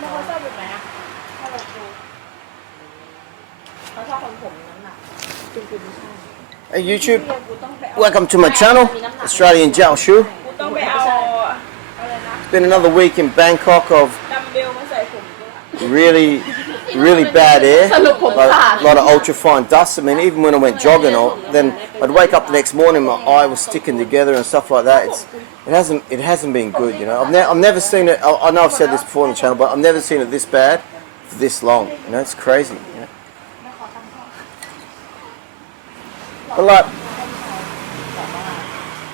แล้วเขาชอบแบบไหนอ่ะชอบแบบดูเขาชอบคนผมน้ำหนักจริงๆไม่ใช่ Hey YouTube, welcome to my channel, Australian Jiao Shu. กูต้องไปเอาอะไรนะ It's been another week in Bangkok of ดัมเบลมาใส่ผมด้วย really bad air, a lot of ultrafine dust. I mean, even when I went jogging, then I'd wake up the next morning, my eye was sticking together and stuff like that. It hasn't been good, you know. I've never seen it. I know I've said this before on the channel, but I've never seen it this bad for this long. You know, it's crazy. You know? But like,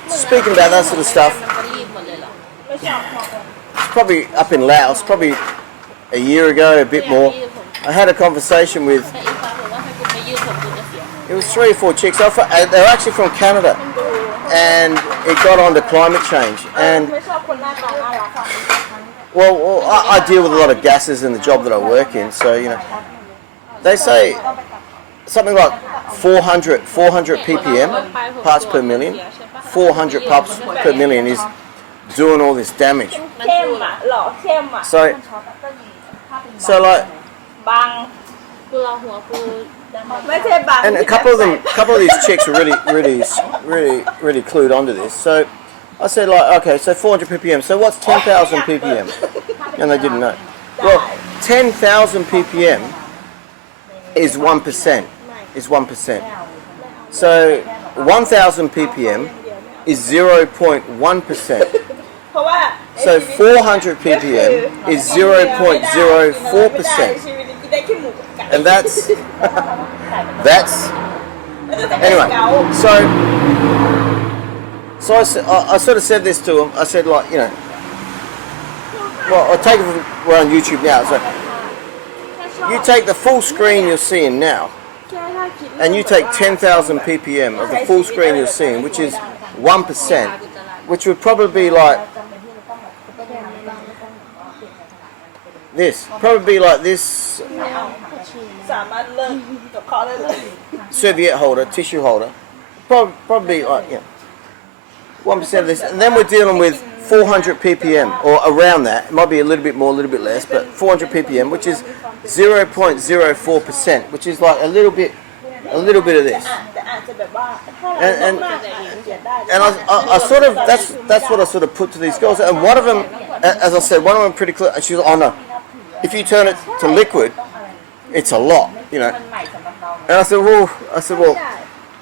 speaking about that sort of stuff, it's probably up in Laos, probably a year ago, a bit more. I had a conversation with, it was 3 or 4 chicks. They were actually from Canada, and it got on to climate change. And well, I deal with a lot of gases in the job that I work in, so you know, they say something like 400 ppm, parts per million. 400 parts per million is doing all this damage. So like, and a couple of these chicks were really clued onto this. So I said like, okay, so 400 ppm. So what's 10,000 ppm? And they didn't know. Well, 10,000 ppm is 1%. Is 1%. So 1,000 ppm is 0.1%. So 400 ppm is 0.04%. And that's anyway. So I sort of said this to him. I said like, you know, well, I'll take it from, we're on YouTube now. So you take the full screen you're seeing now, and you take 10,000 ppm of the full screen you're seeing, which is 1%, which would probably be like this. Probably be like this serviette holder, tissue holder. Probably like, you know, 1% of this. And then we're dealing with 400 ppm, or around that. It might be a little bit more, a little bit less, but 400 ppm, which is 0.04%, which is like a little bit of this. And I sort of, that's what I sort of put to these girls. And one of them, as I said, one of them pretty clear. She was like, oh no, if you turn it to liquid, it's a lot, you know. And I said, well,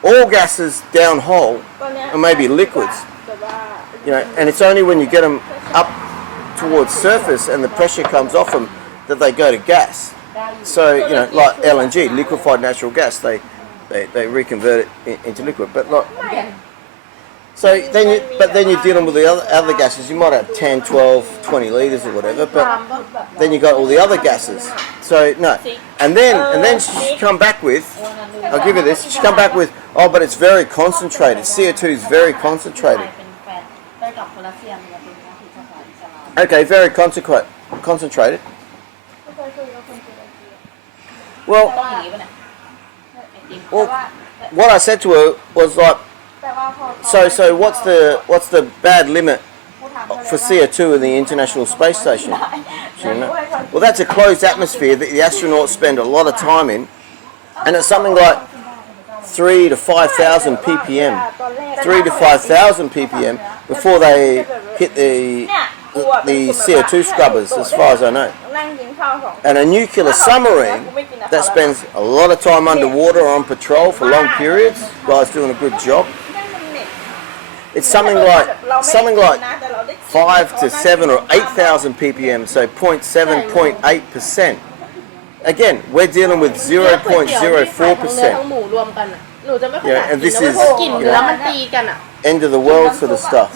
all gases down whole are maybe liquids, you know. And it's only when you get them up towards surface and the pressure comes off them that they go to gas. So you know, like LNG, liquefied natural gas, they reconvert it into liquid. But like, so then you're dealing with the other gases. You might have 10, 12, 20 liters or whatever, but then you got all the other gases. So no, and then she come back with, I'll give you this. She come back with, oh, but it's very concentrated. CO2 is very concentrated. Okay, very concentrated. Well, what I said to her was like, so what's the bad limit for CO2 in the International Space Station? She didn't know. Well, that's a closed atmosphere that the astronauts spend a lot of time in, and it's something like 3 to 5,000 ppm, 3 to 5,000 ppm before they hit the CO2 scrubbers, as far as I know. And a nuclear submarine that spends a lot of time underwater or on patrol for long periods, guys doing a good job, it's something like 5 to 7 or 8,000 ppm, so 0.7, 0.8%. Again, we're dealing with 0.04%. Yeah, and this is, you know, end of the world sort of stuff.